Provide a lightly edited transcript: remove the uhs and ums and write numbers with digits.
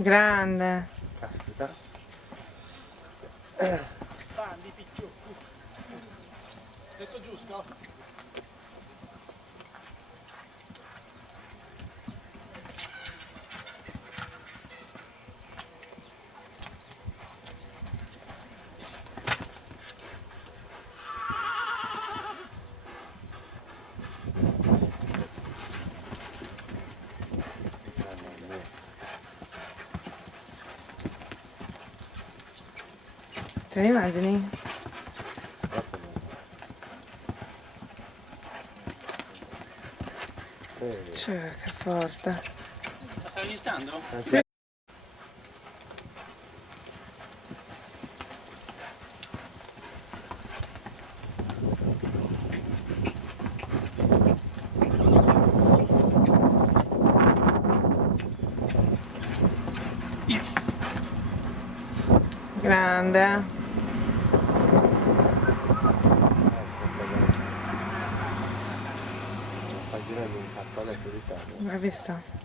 Grande. Caspita. Bandi picciù. Detto giusto? Te ne immagini? Cioè, che forte. Ma stai registrando? Sì. Grande. Pagina di un fazzoletto di terra. Hai visto?